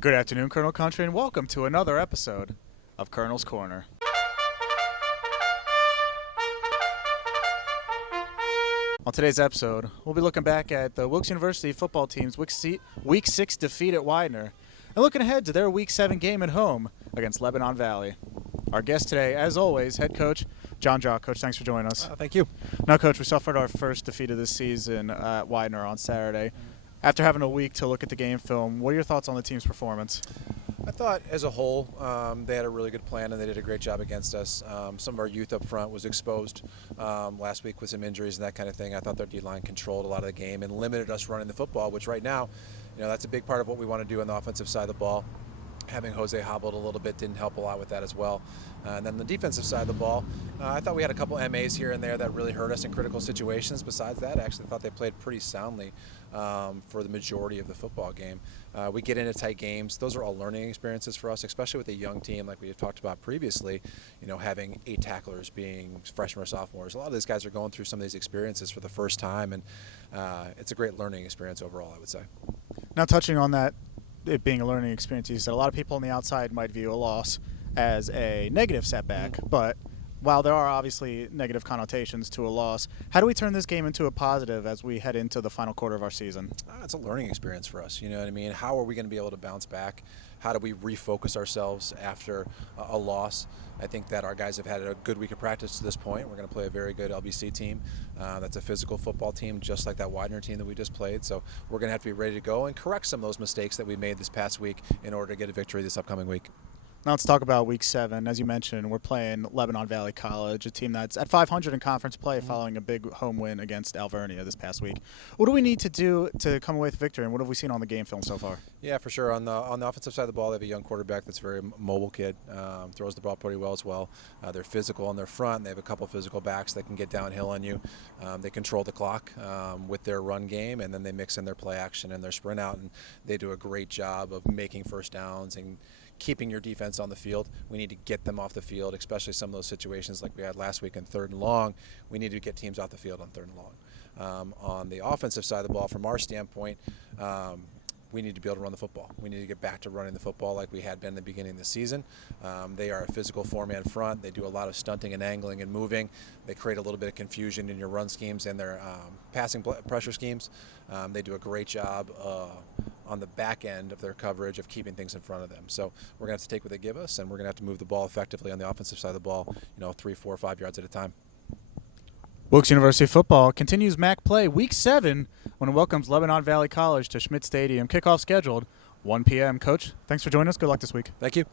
Good afternoon, Colonel Country, and welcome to another episode of Colonel's Corner. On today's episode, we'll be looking back at the Wilkes University football team's Week 6 defeat at Widener and looking ahead to their Week 7 game at home against Lebanon Valley. Our guest today, as always, head coach Jon Drach. Coach, thanks for joining us. Thank you. Now, Coach, we suffered our first defeat of this season at Widener on Saturday. After having a week to look at the game film, what are your thoughts on the team's performance? I thought as a whole they had a really good plan and they did a great job against us. Some of our youth up front was exposed last week with some injuries and that kind of thing. I thought their D-line controlled a lot of the game and limited us running the football, which right now, that's a big part of what we want to do on the offensive side of the ball. Having Jose hobbled a little bit didn't help a lot with that as well. And then the defensive side of the ball, I thought we had a couple MAs here and there that really hurt us in critical situations. Besides that, I actually thought they played pretty soundly for the majority of the football game. We get into tight games. Those are all learning experiences for us, especially with a young team like we have talked about previously, having 8 tacklers being freshmen or sophomores. A lot of these guys are going through some of these experiences for the first time, and it's a great learning experience overall, I would say. Now, touching on that, it being a learning experience, you said a lot of people on the outside might view a loss as a negative setback, but while there are obviously negative connotations to a loss, how do we turn this game into a positive as we head into the final quarter of our season? It's a learning experience for us, you know what I mean? How are we going to be able to bounce back? How do we refocus ourselves after a loss? I think that our guys have had a good week of practice to this point. We're going to play a very good LBC team. That's a physical football team, just like that Widener team that we just played. So we're going to have to be ready to go and correct some of those mistakes that we made this past week in order to get a victory this upcoming week. Now let's talk about Week 7. As you mentioned, we're playing Lebanon Valley College, a team that's at 500 in conference play following a big home win against Alvernia this past week. What do we need to do to come away with victory, and what have we seen on the game film so far? Yeah, for sure. On the offensive side of the ball, they have a young quarterback that's a very mobile kid, throws the ball pretty well as well. They're physical on their front. They have a couple physical backs that can get downhill on you. They control the clock with their run game, and then they mix in their play action and their sprint out, and they do a great job of making first downs and keeping your defense on the field. We need to get them off the field, especially some of those situations like we had last week in 3rd and long. We need to get teams off the field on 3rd and long. On the offensive side of the ball, from our standpoint, we need to be able to run the football. We need to get back to running the football like we had been in the beginning of the season. They are a physical 4-man front. They do a lot of stunting and angling and moving. They create a little bit of confusion in your run schemes and their passing pressure schemes. They do a great job on the back end of their coverage of keeping things in front of them. So we're going to have to take what they give us, and we're going to have to move the ball effectively on the offensive side of the ball, 3, 4, 5 yards at a time. Wilkes University football continues MAC play Week 7 when it welcomes Lebanon Valley College to Schmidt Stadium. Kickoff scheduled 1 p.m. Coach, thanks for joining us. Good luck this week. Thank you.